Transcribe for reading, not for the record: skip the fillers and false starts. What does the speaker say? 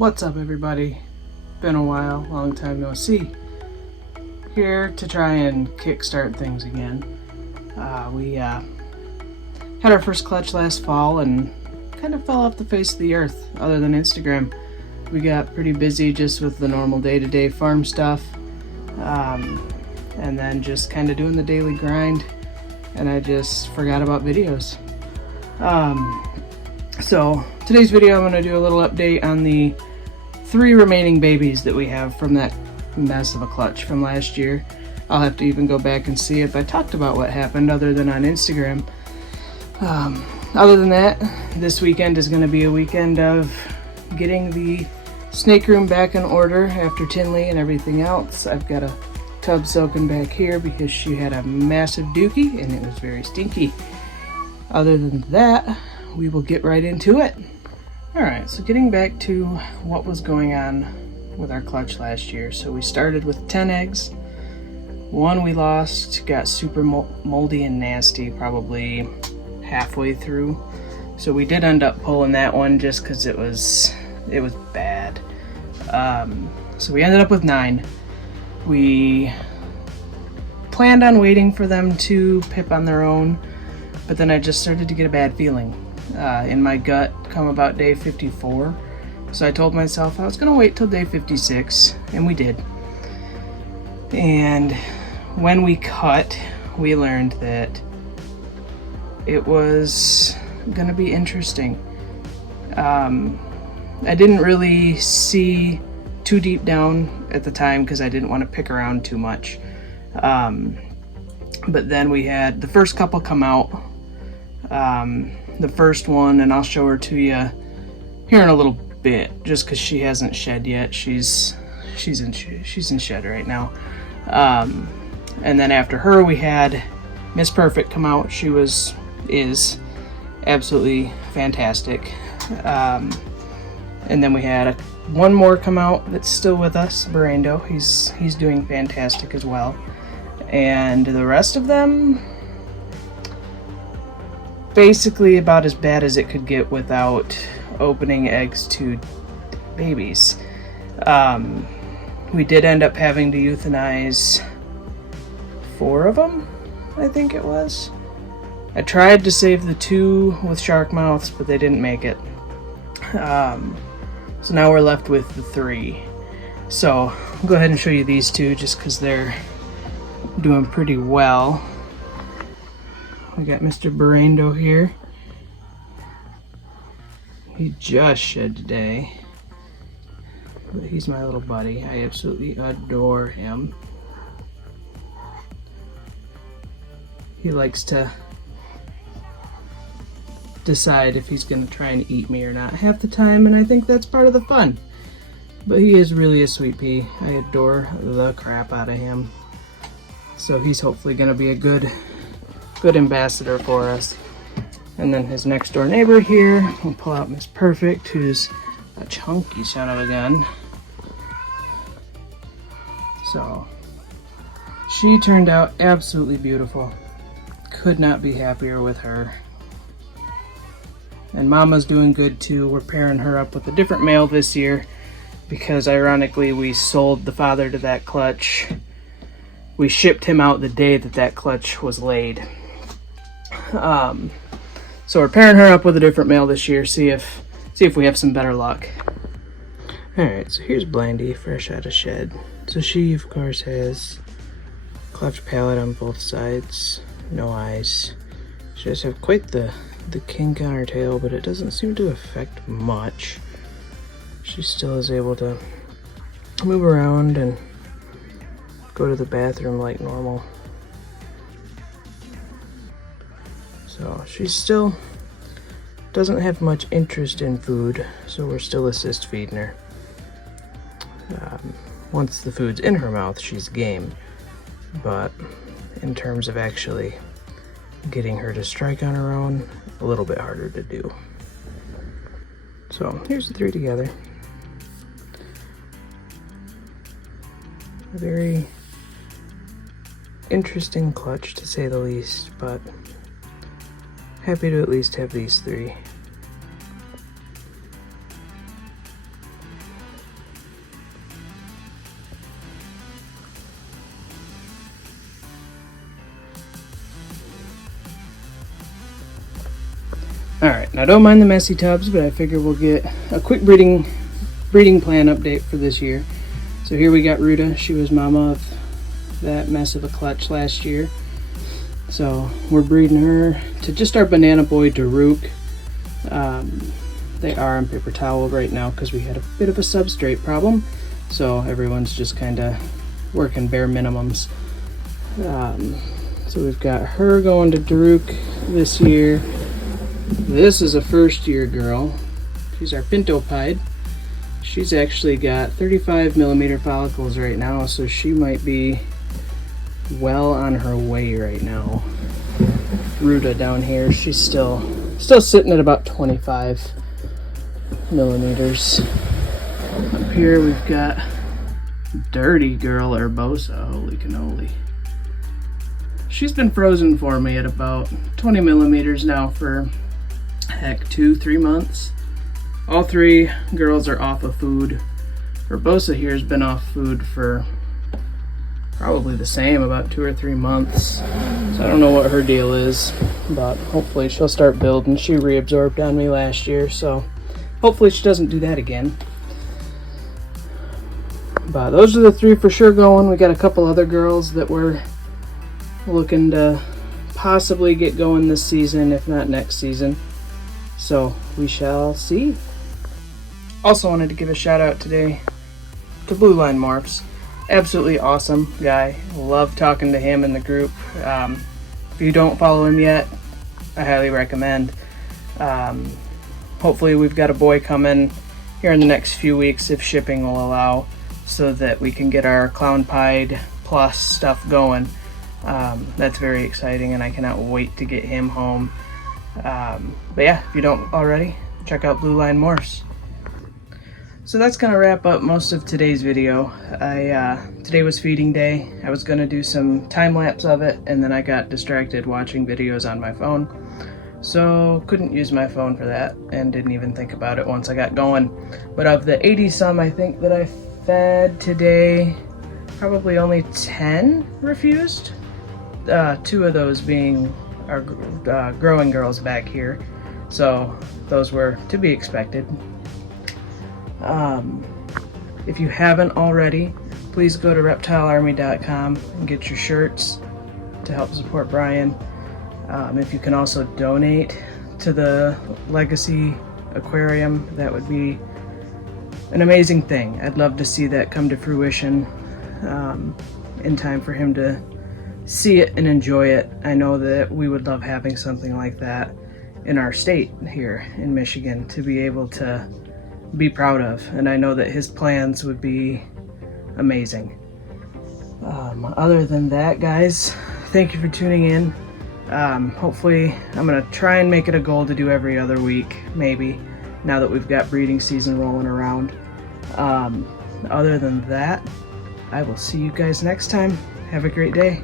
What's up, everybody? Been a while, long time no see. Here to try and kickstart things again. We had our first clutch last fall and kind of fell off the face of the earth, other than Instagram. We got pretty busy just with the normal day-to-day farm stuff, and then just kind of doing the daily grind, and I just forgot about videos. So today's video, I'm going to do a little update on the 3 remaining babies that we have from that mess of a clutch from last year. I'll have to even go back and see if I talked about what happened other than on Instagram. Other than that, this weekend is going to be a weekend of getting the snake room back in order after Tinley and everything else. I've got a tub soaking back here because she had a massive dookie and it was very stinky. Other than that, we will get right into it. Alright, so getting back to what was going on with our clutch last year. So we started with 10 eggs. 1 we lost, got super moldy and nasty probably halfway through. So we did end up pulling that one just because it was bad. So we ended up with 9. We planned on waiting for them to pip on their own, but then I just started to get a bad feeling in my gut come about day 54. So I told myself I was going to wait till day 56, and we did. And when we cut, we learned that it was going to be interesting. I didn't really see too deep down at the time because I didn't want to pick around too much. But then we had the first couple come out. The first one, and I'll show her to you here in a little bit, just because she hasn't shed yet. She's in shed right now. And then after her, we had Miss Perfect come out. She is absolutely fantastic. And then we had one more come out that's still with us, Barando. He's doing fantastic as well. And the rest of them, basically about as bad as it could get without opening eggs to babies. We did end up having to euthanize 4 of them, I think it was. I tried to save the 2 with shark mouths, but they didn't make it. So now we're left with the 3. So I'll go ahead and show you these 2 just because they're doing pretty well. We got Mr. Barando here. He just shed today, but he's my little buddy. I absolutely adore him. He likes to decide if he's going to try and eat me or not half the time, and I think that's part of the fun. But he is really a sweet pea. I adore the crap out of him. So he's hopefully going to be a good ambassador for us. And then his next door neighbor here, we'll pull out Miss Perfect, who's a chunky son of a gun. So she turned out absolutely beautiful. Could not be happier with her. And Mama's doing good too. We're pairing her up with a different male this year because ironically we sold the father to that clutch. We shipped him out the day that clutch was laid. So we're pairing her up with a different male this year, see if we have some better luck. Alright, so here's Blandy, fresh out of shed. So she, of course, has cleft palate on both sides, no eyes. She does have quite the kink on her tail, but it doesn't seem to affect much. She still is able to move around and go to the bathroom like normal. So she still doesn't have much interest in food, so we're still assist feeding her. Once the food's in her mouth, she's game. But in terms of actually getting her to strike on her own, a little bit harder to do. So here's the 3 together. A very interesting clutch to say the least, but happy to at least have these 3. Alright, now don't mind the messy tubs, but I figure we'll get a quick breeding plan update for this year. So here we got Ruta. She was mama of that mess of a clutch last year. So we're breeding her to just our banana boy Daruk. They are on paper towel right now because we had a bit of a substrate problem. So everyone's just kind of working bare minimums. So we've got her going to Daruk this year. This is a first year girl. She's our Pinto Pied. She's actually got 35 millimeter follicles right now, so she might be well on her way right now. Ruta down here, she's still sitting at about 25 millimeters. Up here we've got Dirty Girl Urbosa. Holy cannoli. She's been frozen for me at about 20 millimeters now for heck 2-3 months. All three girls are off of food. Urbosa here has been off food for probably the same, about 2 or 3 months. So I don't know what her deal is, but hopefully she'll start building. She reabsorbed on me last year, so hopefully she doesn't do that again. But those are the three for sure going. We got a couple other girls that we're looking to possibly get going this season, if not next season. So we shall see. Also wanted to give a shout out today to Blue Line Morphs. Absolutely awesome guy. Love talking to him in the group. If you don't follow him yet, I highly recommend. Hopefully we've got a boy coming here in the next few weeks if shipping will allow, so that we can get our Clown Pied Plus stuff going. That's very exciting and I cannot wait to get him home. But yeah, if you don't already, check out Blue Line Morphs. So that's gonna wrap up most of today's video. Today was feeding day. I was gonna do some time lapse of it, and then I got distracted watching videos on my phone. So couldn't use my phone for that and didn't even think about it once I got going. But of the 80 some I think that I fed today, probably only 10 refused. 2 of those being our growing girls back here. So those were to be expected. If you haven't already, please go to reptilearmy.com and get your shirts to help support Brian. If you can also donate to the Legacy Aquarium, that would be an amazing thing. I'd love to see that come to fruition in time for him to see it and enjoy it. I know that we would love having something like that in our state here in Michigan to be able to be proud of, and I know that his plans would be amazing. Other than that, guys, thank you for tuning in. Hopefully I'm gonna try and make it a goal to do every other week, maybe, now that we've got breeding season rolling around. Other than that, I will see you guys next time. Have a great day.